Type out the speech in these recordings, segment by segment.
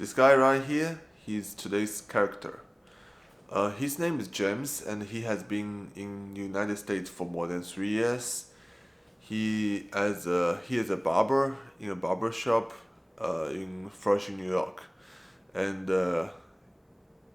This guy right here, he's today's character. His name is James, and he has been in the United States for more than 3 years. He is a barber in a barber shop in Flushing, New York, and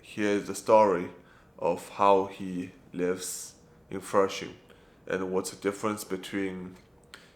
here is the story of how he lives in Flushing, and what's the difference between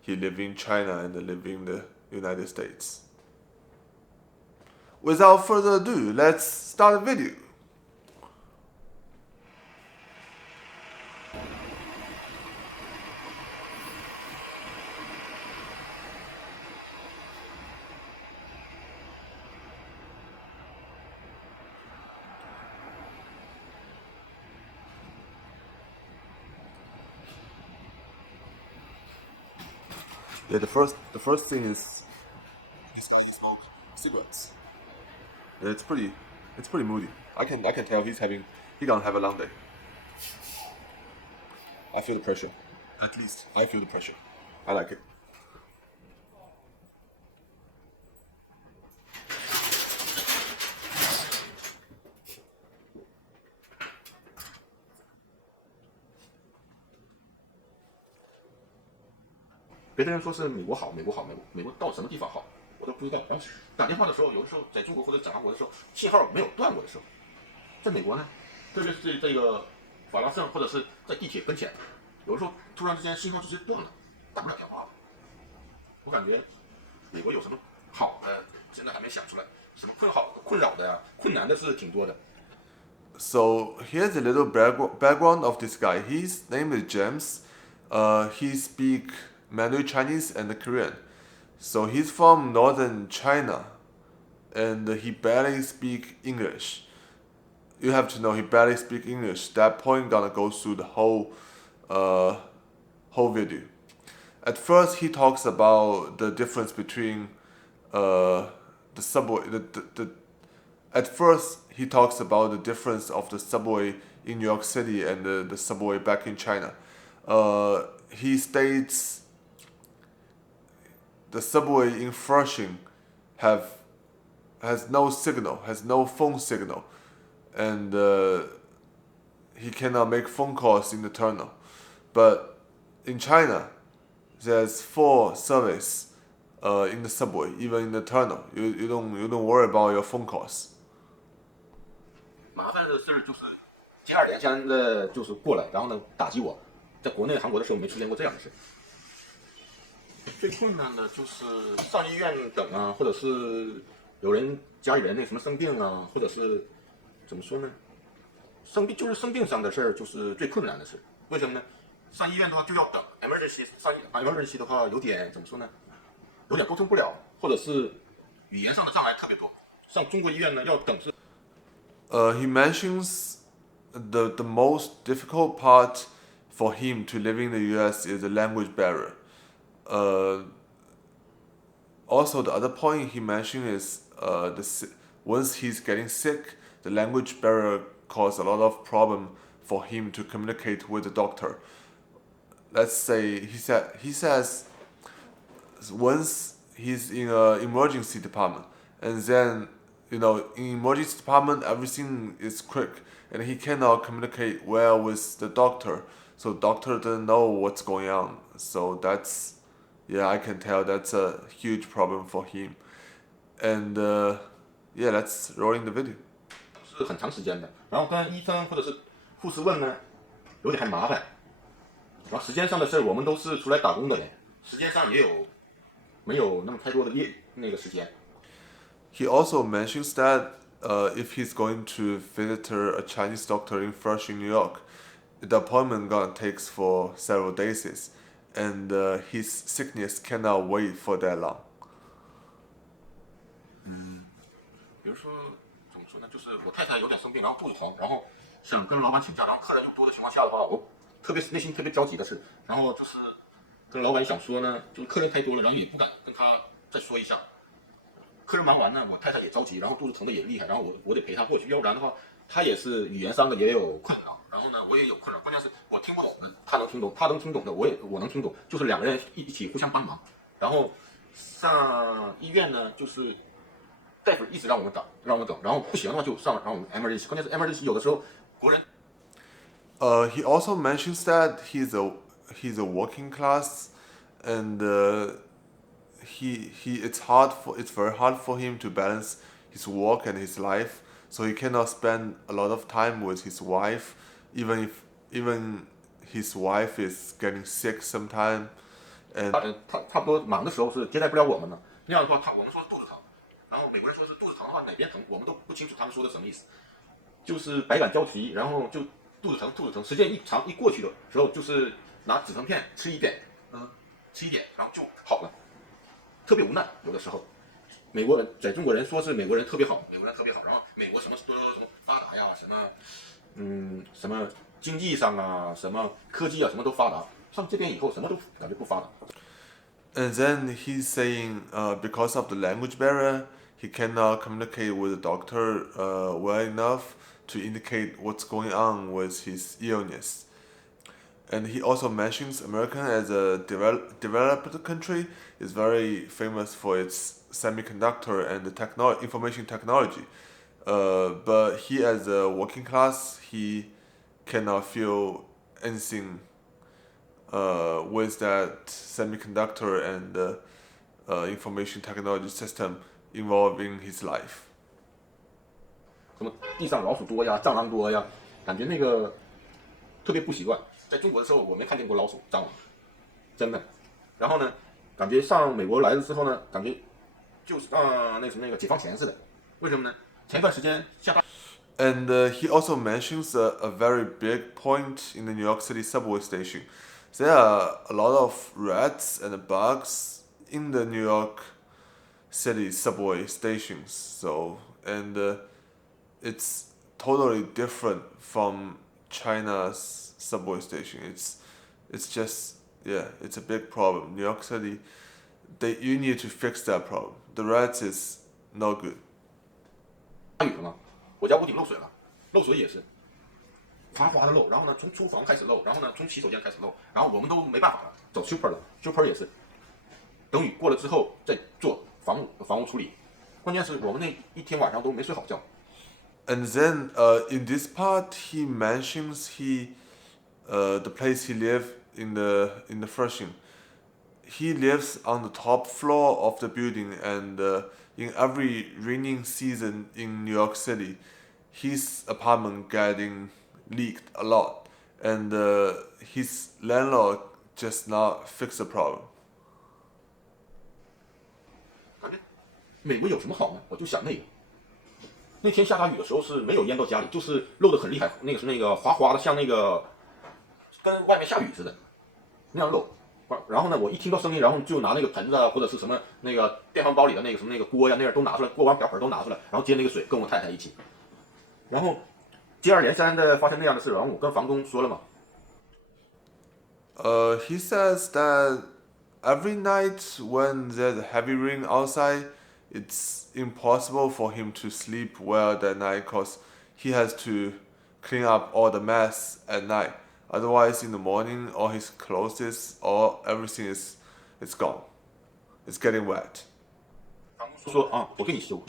he living in China and living in the United States. Without further ado, let's start the video. Yeah, the first thing is he's going to smoke cigarettes. Yeah, it's pretty moody. I can tell he gonna have a long day. I feel the pressure. At least I feel the pressure. I like it.别的人说是美国好，美国到什么地方好，我都不知道。然后打电话的时候，有的时候在中国或者在韩国的时候，信号没有断过的时候，在美国呢，特别是这个法拉盛或者是在地铁跟前，有的时候突然之间信号就直接断了，打不了电话了。我感觉美国有什么好的，现在还没想出来，什么困扰的呀、困难的是挺多的。So here's a little background of this guy. His name is James. He speak Mandarin Chinese and Korean. So he's from northern China, and he barely speak English. You have to know he barely speak English. That point gonna go through the whole video. At first, he talks about the difference between the subway. At first, he talks about the difference of the subway in New York City and the subway back in China. He states the subway in Flushing has no signal, has no phone signal, and he cannot make phone calls in the tunnel. But in China, there's full service in the subway, even in the tunnel. You don't worry about your phone calls. 麻烦的事就是接二连三的，就是过来，然后呢打击我。在国内韩国的时候没出现过这样的事。最困难的就是上医院等啊，或者是有人家里人那什么生病啊，或者是怎么说呢？生病上的事儿就是最困难的事。为什么呢？上医院的话就要等 emergency 的话有点怎么说呢？有点沟通不了，或者是语言上的障碍特别多。上中国医院呢要等是。He mentions the most difficult part for him to live in the U.S. is the language barrier. Also, the other point he mentioned is once he's getting sick, the language barrier causes a lot of problem for him to communicate with the doctor. Let's say he says once he's in an emergency department, and then in emergency department everything is quick, and he cannot communicate well with the doctor. So doctor doesn't know what's going on. So I can tell that's a huge problem for him. And let's roll in the video. 是很长时间的，然后跟医生或者是护士问呢，有点还麻烦。然后时间上的事我们都是出来打工的人，时间上也没有那么太多的那个时间。He also mentions that if he's going to visit a Chinese doctor in Flushing, New York, the appointment gonna takes for several days, and his sickness cannot wait for that long. 比如说怎么说呢？就是我太太有点生病，然后肚子疼，然后想跟老板请假，然后客人又多的情况下的话，我内心特别着急的是，然后就是跟老板想说呢，就是客人太多了，然后也不敢跟他再说一下。客人忙完呢，我太太也着急，然后肚子疼的也厉害，然后我得陪她过去，要不然的话，她也是语言上的也有困扰，然后呢，我也有困扰，关键是我听不懂的，她能听懂，她能听懂的，我能听懂，就是两个人一起互相帮忙。然后上医院呢，就是大夫一直让我们等，然后不行的话就上让我们 emergency， 关键是 emergency 有的时候国人。He also mentions that he's a working class, and it's very hard for him to balance his work and his life. So he cannot spend a lot of time with his wife, even his wife is getting sick sometime. And 他差不多忙的时候是接待不了我们的，那样的话我们说肚子疼，然后美国人说是肚子疼的话哪边疼，我们都不清楚他们说的什么意思，就是百感交集，然后就肚子疼，时间一过去的时候就是拿止疼片吃一点，然后就好了，特别无奈。有的时候，美国人在中国人说是美国人特别好，然后美国什么发达呀，什么经济上啊，什么科技啊，什么都发达。上这边以后什么都感觉不发达。And then he's saying, because of the language barrier, he cannot communicate with the doctor well enough to indicate what's going on with his illness. And he also mentions America as a developed country is very famous for its semiconductor and the information technology. But he, as a working class, he cannot feel anything with that semiconductor and information technology system involving his life. 什么地上老鼠多呀，蟑螂多呀，感觉那个特别不习惯。在中国的时候，我没看见过老鼠、蟑螂，真的。然后呢，感觉上美国来了之后呢，感觉就是那个解放前似的。为什么呢？前一段时间下大。And he also mentions a very big point in the New York City subway station. There are a lot of rats and bugs in the New York City subway stations. So, and it's totally different from China's subway station. It's just, yeah, it's a big problem. New York City, you need to fix that problem. The rats is no good. 下雨了吗？我家屋顶漏水了，漏水也是哗哗的漏，然后呢从厨房开始漏，然后呢从洗手间开始漏，然后我们都没办法了，走 super 了 ，super 也是等雨过了之后再做房屋处理，关键是我们那一天晚上都没睡好觉。And then in this part, he mentions the place he lived in the Flushing. He lives on the top floor of the building, and in every raining season in New York City, his apartment getting leaked a lot, and his landlord just not fix the problem. 感觉美国有什么好呢？我就想那个。那天下大雨的时候是没有淹到家里，就是漏得很厉害，那个哗哗的，像那个跟外面下雨似的那样漏。然后呢，我一听到声音，然后就拿那个盆子啊，或者是什么那个电饭煲里的那个什么那个锅呀，那样都拿出来，锅碗瓢盆都拿出来，然后接那个水，跟我太太一起。然后接二连三的发生那样的事，然后我跟房东说了嘛。He says that every night when there's heavy rain outside, it's impossible for him to sleep well that night because he has to clean up all the mess at night. Otherwise, in the morning, all his clothes, everything is gone. It's getting wet. 房东说啊，我给你修。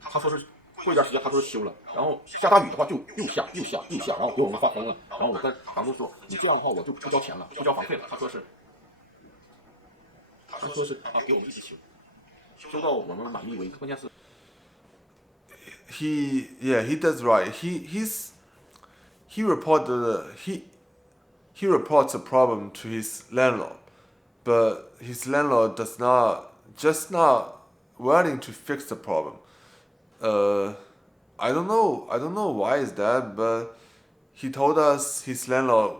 他说是过一段时间，他说是修了，然后下大雨的话就又下，然后给我们发疯了。然后我跟房东说，你这样的话我就不交钱了，不交房费了。他说是啊，给我们一起修。修到我们满意为止。关键是 he does right. He reports a problem to his landlord, but his landlord does not willing to fix the problem. I don't know why is that, but he told us his landlord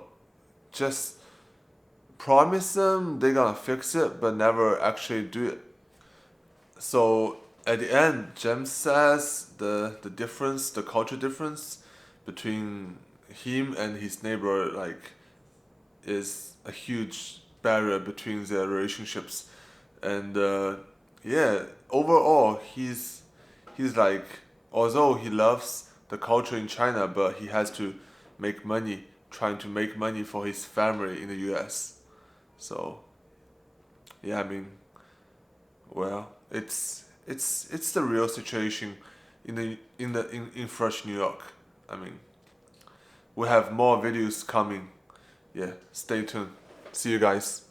just promised them they're gonna fix it, but never actually do it. So at the end, James says the culture difference between him and his neighbor is a huge barrier between their relationships, and overall he's like, although he loves the culture in China, but he has to trying to make money for his family in the U.S. So yeah, I mean, well, it's it's the real situation in fresh New York. I mean, we have more videos coming. Yeah, stay tuned. See you guys.